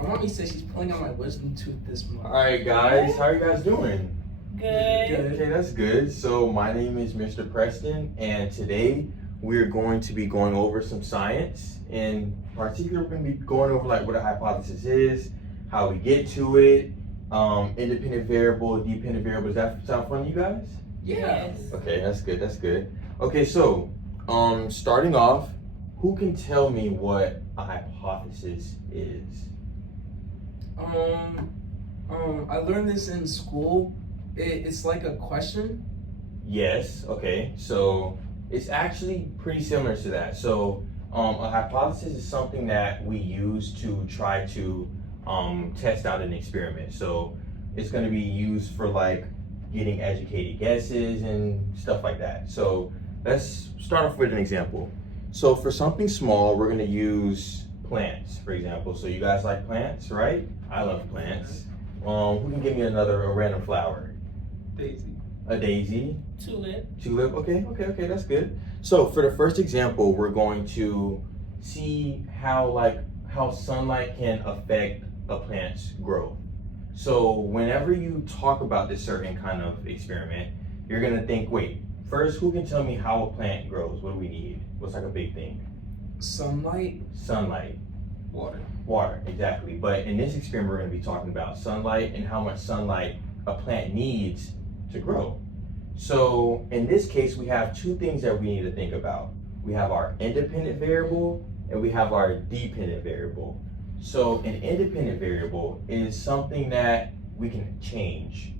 My mommy says she's pulling out my wisdom tooth this month. All right, guys. How are you guys doing? Good. Okay, that's good. So my name is Mr. Preston, and today we're going to be going over some science. In particular, we're going to be going over like what a hypothesis is, how we get to it, independent variable, dependent variable. Does that sound fun to you guys? Yeah. Yes. Okay, that's good. That's good. Okay, so starting off, who can tell me what a hypothesis is? I learned this in school. It's like a question. Yes, okay. So it's actually pretty similar to that. So a hypothesis is something that we use to try to test out an experiment. So it's going to be used for like getting educated guesses and stuff like that. So let's start off with an example. So for something small, we're going to use plants, for example. So you guys like plants, right? I love plants. Who can give me a random flower? Daisy. A daisy. Tulip. Tulip, okay, that's good. So for the first example, we're going to see how sunlight can affect a plant's growth. So whenever you talk about this certain kind of experiment, you're gonna think, wait, first, who can tell me how a plant grows? What do we need? What's like a big thing? Sunlight. Sunlight. Water. Water, exactly. But in this experiment, we're gonna be talking about sunlight and how much sunlight a plant needs to grow. So in this case, we have two things that we need to think about. We have our independent variable and we have our dependent variable. So an independent variable is something that we can change,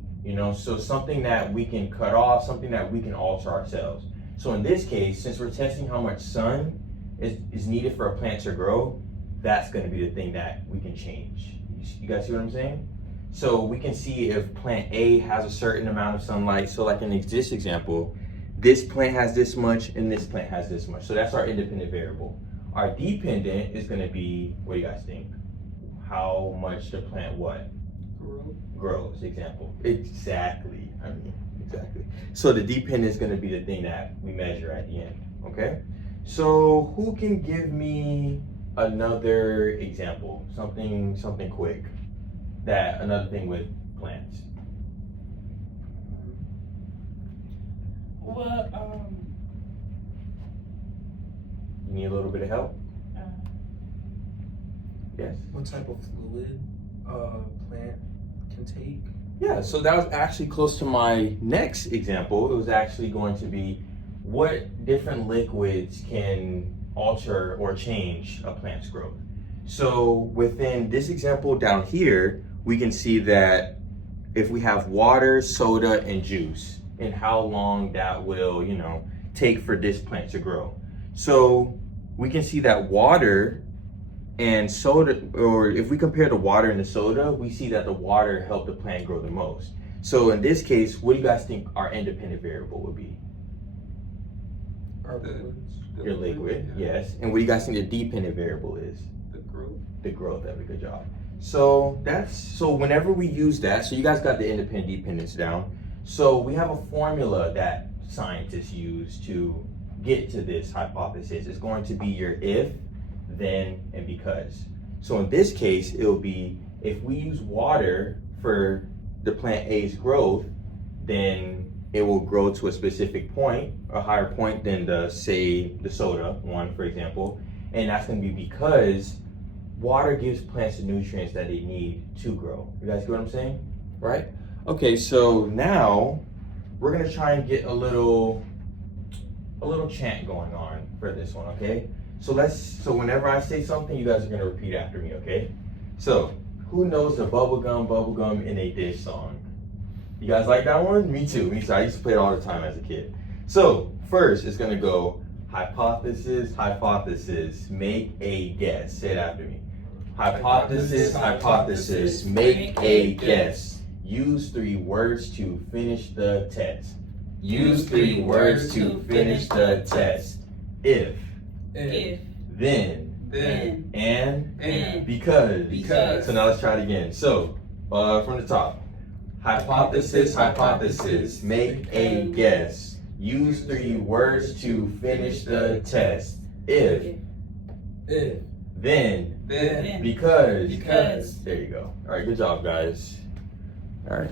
so something that we can cut off, something that we can alter ourselves. So in this case, since we're testing how much sun is needed for a plant to grow, that's going to be the thing that we can change. You guys see what I'm saying? So we can see if plant A has a certain amount of sunlight. So like in this example, this plant has this much and this plant has this much. So that's our independent variable. Our dependent is going to be, what do you guys think? How much the plant grows, example. Exactly. Exactly. So the dependent is going to be the thing that we measure at the end, okay? So who can give me another example? Something quick. Another thing with plants. Well, You need a little bit of help? Yes. What type of fluid a plant can take? Yeah, so that was actually close to my next example. It was actually going to be what different liquids can alter or change a plant's growth. So within this example down here, we can see that if we have water, soda, and juice, and how long that will, take for this plant to grow. So we can see that water and soda, or if we compare the water and the soda, we see that the water helped the plant grow the most. So in this case, what do you guys think our independent variable would be? Our liquids. Your liquid, yes. And what do you guys think the dependent variable is? The growth. The growth, that'd be a good job. So whenever we use that, so you guys got the independent dependence down. So we have a formula that scientists use to get to this hypothesis. It's going to be your if, then, and because. So in this case, it'll be if we use water for the plant A's growth, then it will grow to a specific point, a higher point than the soda one, for example. And that's going to be because water gives plants the nutrients that they need to grow. You guys get what I'm saying? Right? Okay, so now we're going to try and get a little chant going on for this one, okay? So whenever I say something, you guys are going to repeat after me, okay? So, who knows the bubblegum in a dish song? You guys like that one? Me too. I used to play it all the time as a kid. So, first, it's going to go hypothesis, hypothesis, make a guess. Say it after me. Hypothesis, hypothesis, make a guess. Use 3 words to finish the test. Use 3 words to finish the test. If, then, and, because. So now let's try it again. So, from the top. Hypothesis, hypothesis, make a guess. Use 3 words to finish the test. If, then, Then. Because. Because. There you go. All right, good job, guys. All right.